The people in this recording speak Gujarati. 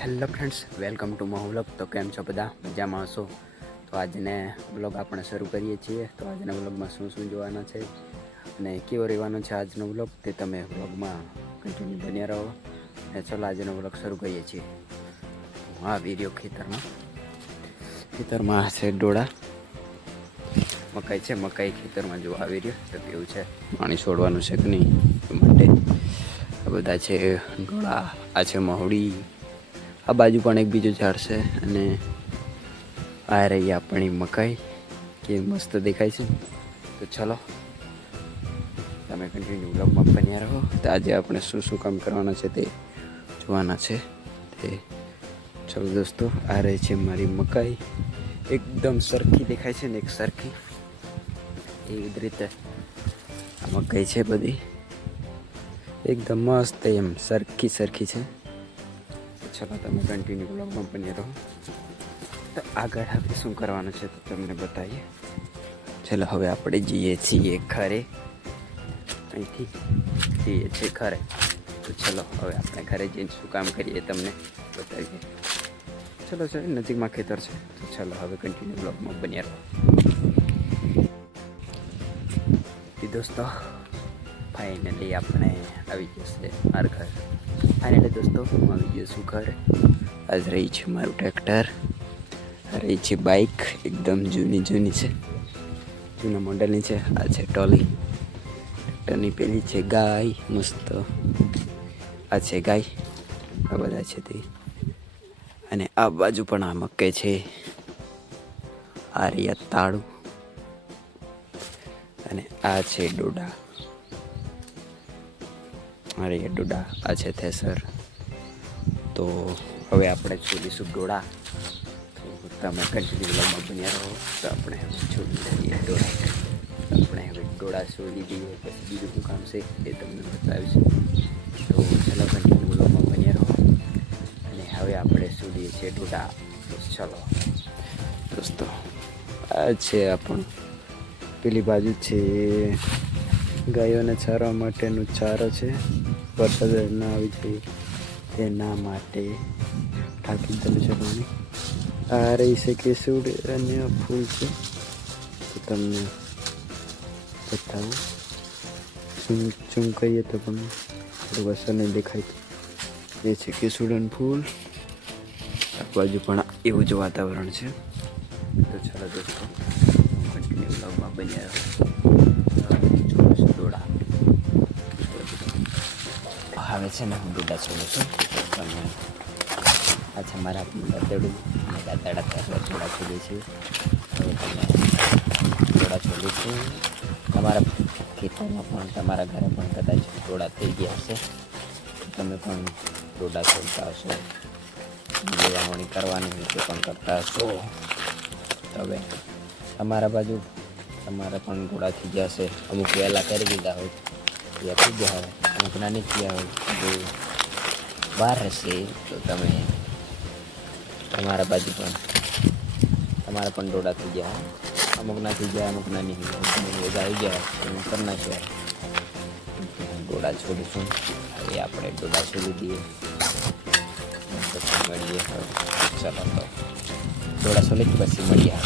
Hello friends, welcome to my vlog. તો કેમ છો બધા? મજામાં હશો? તો આજને વ્લોગ આપણે શરૂ કરીએ છીએ. તો આજના વ્લોગમાં શું શું જોવાના છે અને કેવો રહેવાનો છે આજનો વ્લોગ, તે તમે વ્લોગમાં કન્ટિન્યુ બન્યા રહો. અને ચલો આજનો વ્લોગ શરૂ કરીએ છીએ. હા, વિડીયો ખેતરમાં છે ડોળા, મકાઈ છે. મકાઈ ખેતરમાં જો આવી રહ્યો તો કેવું છે, પાણી છોડવાનું છે કે નહીં એ માટે આ બધા છે ડોળા. આ છે મહુડી. આ બાજુ પણ એક બીજું ઝાડ છે અને આ રહી આપણી મકાઈ, કે મસ્ત દેખાય છે. તો ચલો તમે કન્ટિન્યુ વ્લોગમાં બન્યા રહો. તો આજે આપણે શું શું કામ કરવાના છે તે જોવાના છે. તે ચલો દોસ્તો, આ રહી છે મારી મકાઈ. એકદમ સરખી દેખાય છે ને, એક સરખી એવી જ રીતે આ મકાઈ છે બધી એકદમ મસ્ત એમ સરખી છે. ચલો તમે કન્ટિન્યુ બ્લોગમાં બની રહો. તો આગળ હવે શું કરવાનું છે તો તમને બતાવીએ. ચલો હવે આપણે જઈએ છીએ ઘરે. અહીંથી જઈએ છીએ ઘરે. તો ચલો હવે આપણે ઘરે જઈને શું કામ કરીએ તમને બતાવીએ. ચલો સર, નજીકમાં ખેતર છે. તો ચલો હવે કન્ટિન્યુ બ્લોગમાં બન્યા રહો. દોસ્તો ફાઇનલી આપણે આવી જશે મારા ઘર. ફાઇનલી દોસ્તો હું આવી ગયો છું ઘરે. આજ રહી છે મારું ટ્રેક્ટર, રહી છે બાઇક. એકદમ જૂની છે, જૂના મોડલની છે. આ છે ટોલી. ટ્રેક્ટરની પેલી છે ગાય મસ્ત. આ છે ગાય. આ બધા છે તે. અને આ બાજુ પણ આ મકાઈ છે. આ રહ્યા તાળું અને આ છે ડોડા. અરે ડોડા. આ છે થેસર. તો હવે આપણે છોડીશું ડોડા. તો તમે કન્ટિન્યુ વ્લોગમાં બન્યા રહો. તો આપણે હવે છોડી દઈએ ડોડા. આપણે હવે ડોડા છોડી દઈએ, પછી બીજું શું કામ છે એ તમને બતાવીશું. તો ચલો કન્ટિન્યુ વ્લોગમાં બન્યા રહો. અને હવે આપણે છોડીએ છીએ ડોડા. તો ચલો દોસ્તો, આ છે આપણું. પેલી બાજુ છે ગાયોને ચારવા માટેનું ચારો છે. વરસાદ ના આવી જાય તેના માટે ઢાંકી દીધેલું છે પાણી. આ રહી છે કેસુડ અને ફૂલ છે. તો તમને બતાવું. ઝૂમ કરીએ તો પણ થોડું અસર નહીં દેખાય. એ છે કેસુડ અને ફૂલ. આ બાજુ પણ એવું જ વાતાવરણ છે. તો ચાલો દોસ્તો કન્ટિન્યુ વ્લોગમાં બન્યા રહો. ડોડા આવે છે ને, હું ડોડા છોડું છું. તમે આ છે મારા દાદડું અને દાદા ડોડા છોડે છે. હવે તમે ડોડા છોડું છું. તમારા ખેતરમાં પણ, તમારા ઘરે પણ કદાચ ડોડા થઈ ગયા હશે. તમે પણ ડોડા છોડતા હશો, વાવણી કરવાની રીતે પણ કરતા હશો. હવે તમારા બાજુ તમારા પણ ડોડા થઈ ગયા હશે. અમુક વહેલા કરી દીધા હોય યા થઈ ગયા હોય, અમુક નાની થયા હોય જો બહાર હશે. તો તમે તમારા બાજુ પણ તમારા પણ ડોડા થઈ ગયા હોય. અમુક ના થઈ ગયા, અમુક નાની બધા આવી ગયા એમ કરી નાખ્યા. ડોડા છોડીશું. એ આપણે ડોડા છોડી દઈએ પછી મળીએ. ચાલો તો ડોડા છોડી પછી મળીએ.